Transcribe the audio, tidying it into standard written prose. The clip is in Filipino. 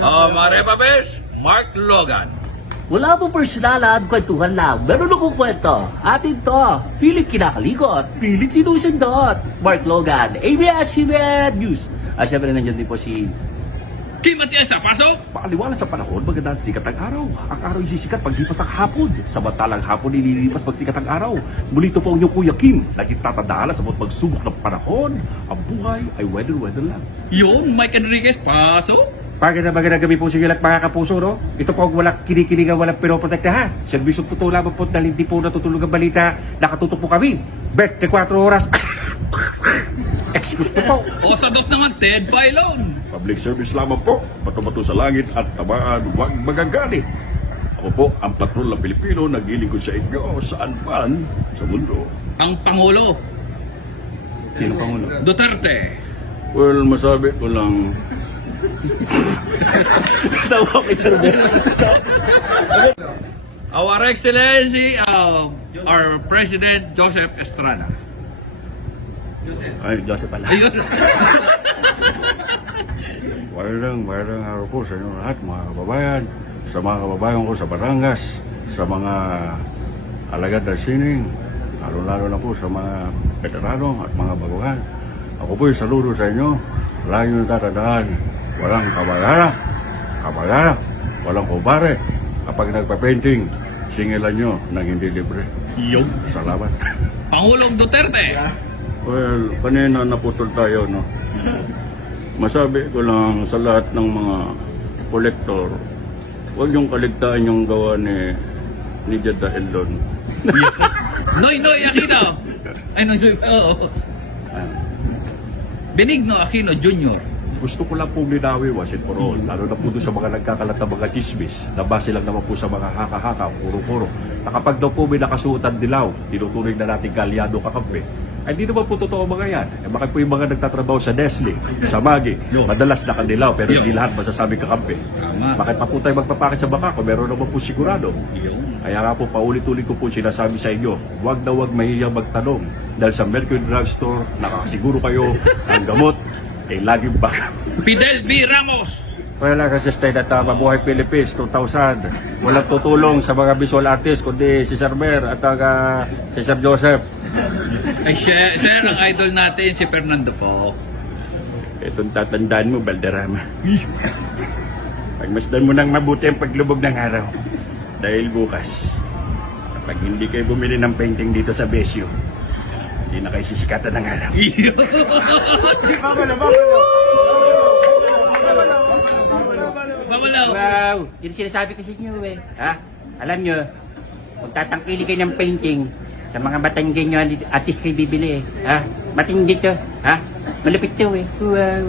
Mare Babes, Mark Logan. Wala po personalan, kwentuhan lang. Meron akong kwento. Atin to. Pilit kinakalikot. Pilit sinusundot. Mark Logan, ABS-CBN News. At syempre nandiyan din po si Kim Atienza, pasok! Pakaliwala sa panahon, maganda sikat ang araw. Ang araw isisikat paglipas ang hapon. Samantalang hapon nililipas pag sikat ang araw. Mulito po ang iyong Kuya Kim. Laging tatandaan sa mga pagsubok ng panahon. Ang buhay ay weather lang. Yun, Mike Enriquez, pasok! Magandang gabi po sa inyo lahat mga kapuso, no? Ito po ang walang kinikilingan, walang pinoprotektahan. Serbisyong totoo lamang po dahil hindi po natutulog ang balita. Nakatutok po kami. Bert, 4 oras. Excuse po po. O sa dos naman, Ted Bailon. Public service lamang po, bato-bato sa langit at tamaan, huwag magagalit. Ako po, ang patrol ng Pilipino, naglilingkod sa inyo saan man sa mundo. Ang Pangulo, Sino Pangulo? Duterte. Well, masabi ko lang, Tawa kay Sir Bert. Our Excellency, our President Joseph Estrada. Ay, Joseph pala. Ayun. mayroong araw po sa inyo lahat, mga kababayan, sa mga kababayan ko sa Batangas, sa mga alagad ng sining, lalo-lalo na po sa mga veterano at mga baguhan. Ako po'y saludo sa inyo, lagi nyo tatandaan, walang kabayaran, walang kubare. Kapag nagpa-painting, singilan nyo ng hindi libre. Yung Salamat. Pangulong Duterte. Well, kanina naputol tayo, no? Masabi ko lang sa lahat ng mga kolektor, huwag yung kaligtaan yung gawa ni Jada Eldon. Noy Aquino. Ay, Noy, oo. Benigno Aquino Jr. Gusto ko lang pong linawi, was it for all, lalo na po doon sa mga nagkakalat na mga chismis, na base lang naman po sa mga haka-haka, puro-puro, na kapag daw po may nakasuotan dilaw, tinuturing na natin kalyado kakampi, ay di naman po totoo mga yan. Eh, bakit po yung mga nagtatrabaho sa Nestle, sa Maggi, madalas nakadilaw, pero hindi lahat masasabing kakampi. Tama. Bakit pa po tayo magpapakit sa baka kung meron naman po sigurado? Yun. Kaya nga po, paulit-ulit ko po sinasabi sa inyo, huwag na huwag mahiyang magtanong. Dahil sa Mercury Drugstore, nakasiguro kayo ang gamot, ay laging baka. Fidel B. Ramos. Wala kasi stay na Mabuhay Philippines 2000. Walang tutulong sa mga visual artist, kundi si Sir Mer at si Sir Joseph. Ay, siya ang idol natin, si Fernando po. Itong tatandaan mo, Balderrama. Pagmasdan mo nang mabuti ang paglubog ng araw. Dahil bukas, kapag hindi kayo bumili ng painting dito sa Besyo, hindi na kayo sisikatan ng araw. Babalaw. Wow, yun sinasabi ko sa inyo eh. Ha? Alam nyo, kung tatangkili kayo ng painting, sa mga Batanggen nyo, artist kayo bibili eh. Ha? Matindi to. Ha? Malapit to eh. Wow.